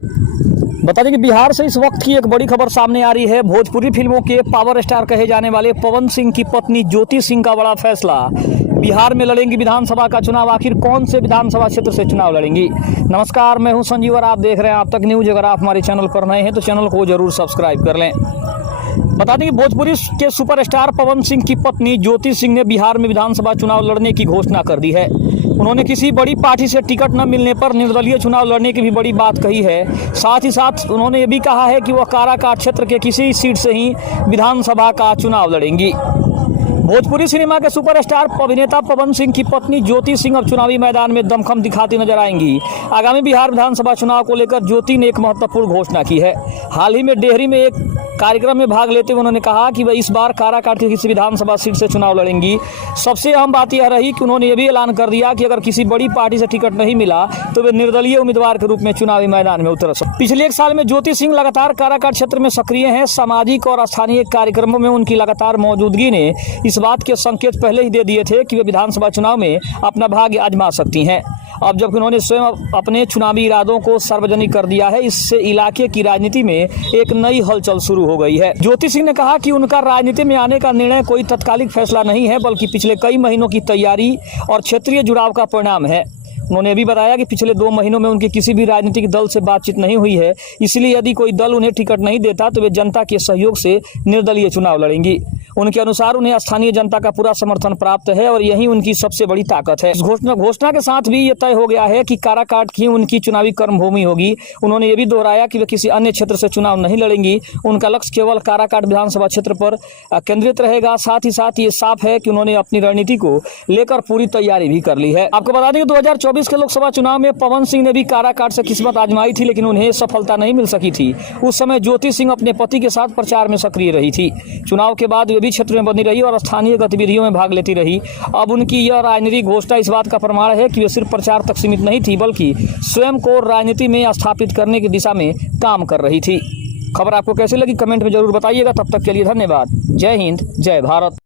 बता दें कि बिहार से इस वक्त की एक बड़ी खबर सामने आ रही है। भोजपुरी फिल्मों के पावर स्टार कहे जाने वाले पवन सिंह की पत्नी ज्योति सिंह का बड़ा फैसला। बिहार में लड़ेंगी विधानसभा का चुनाव। आखिर कौन से विधानसभा क्षेत्र से चुनाव लड़ेंगी? नमस्कार, मैं हूं संजीव और आप देख रहे हैं आप तक न्यूज। अगर आप हमारे चैनल पर नए हैं तो चैनल को जरूर सब्सक्राइब कर लें। बता दें कि भोजपुरी के सुपरस्टार पवन सिंह की पत्नी ज्योति सिंह ने बिहार में विधानसभा चुनाव लड़ने की घोषणा कर दी है। उन्होंने किसी बड़ी पार्टी से टिकट न मिलने पर निर्दलीय चुनाव लड़ने की भी बड़ी बात कही है। साथ ही साथ उन्होंने ये भी कहा है कि वह काराकाट क्षेत्र के किसी सीट से ही विधानसभा का चुनाव लड़ेंगी। भोजपुरी सिनेमा के सुपरस्टार अभिनेता पवन सिंह की पत्नी ज्योति सिंह अब चुनावी मैदान में दमखम दिखाती नजर आएंगी। आगामी बिहार विधानसभा चुनाव को लेकर ज्योति ने एक महत्वपूर्ण घोषणा की है। हाल ही में डेहरी में एक कार्यक्रम में भाग लेते हुए उन्होंने कहा कि वह इस बार काराकाट की किसी विधानसभा सीट से चुनाव लड़ेंगी। सबसे अहम बात यह रही कि उन्होंने ये भी ऐलान कर दिया कि अगर किसी बड़ी पार्टी से टिकट नहीं मिला तो वे निर्दलीय उम्मीदवार के रूप में चुनावी मैदान में उतर सकते। पिछले एक साल में ज्योति सिंह लगातार काराकाट क्षेत्र में सक्रिय हैं। सामाजिक और स्थानीय कार्यक्रमों में उनकी लगातार मौजूदगी ने इस बात के संकेत पहले ही दे दिए थे कि वे विधानसभा चुनाव में अपना भाग्य आजमा सकती हैं। अब जब उन्होंने स्वयं अपने चुनावी इरादों को सार्वजनिक कर दिया है, इससे इलाके की राजनीति में एक नई हलचल शुरू हो गई है। ज्योति सिंह ने कहा कि उनका राजनीति में आने का निर्णय कोई तत्कालिक फैसला नहीं है, बल्कि पिछले कई महीनों की तैयारी और क्षेत्रीय जुड़ाव का परिणाम है। उन्होंने भी बताया कि पिछले 2 महीनों में उनकी किसी भी राजनीतिक दल से बातचीत नहीं हुई है, इसलिए यदि कोई दल उन्हें टिकट नहीं देता तो वे जनता के सहयोग से निर्दलीय चुनाव लड़ेंगी। उनके अनुसार उन्हें स्थानीय जनता का पूरा समर्थन प्राप्त है और यही उनकी सबसे बड़ी ताकत है। इस घोषणा के साथ भी ये तय हो गया है कि काराकाट ही उनकी चुनावी कर्मभूमि होगी। उन्होंने ये भी दोहराया कि वे किसी अन्य क्षेत्र से चुनाव नहीं लड़ेंगी। उनका लक्ष्य केवल काराकाट विधानसभा क्षेत्र पर केंद्रित रहेगा। साथ ही साथ ये साफ है कि उन्होंने अपनी रणनीति को लेकर पूरी तैयारी भी कर ली है। आपको बता दें कि 2024 के लोकसभा चुनाव में पवन सिंह ने भी काराकाट से किस्मत आजमाई थी, लेकिन उन्हें सफलता नहीं मिल सकी थी। उस समय ज्योति सिंह अपने पति के साथ प्रचार में सक्रिय रही थी। चुनाव के बाद वे भी क्षेत्र में बनी रही और स्थानीय गतिविधियों में भाग लेती रही। अब उनकी यह राजनीतिक घोषणा इस बात का प्रमाण है कि वे सिर्फ प्रचार तक सीमित नहीं थी, बल्कि स्वयं को राजनीति में स्थापित करने की दिशा में काम कर रही थी। खबर आपको कैसी लगी कमेंट में जरूर बताइएगा। तब तक के लिए धन्यवाद। जय हिंद, जय भारत।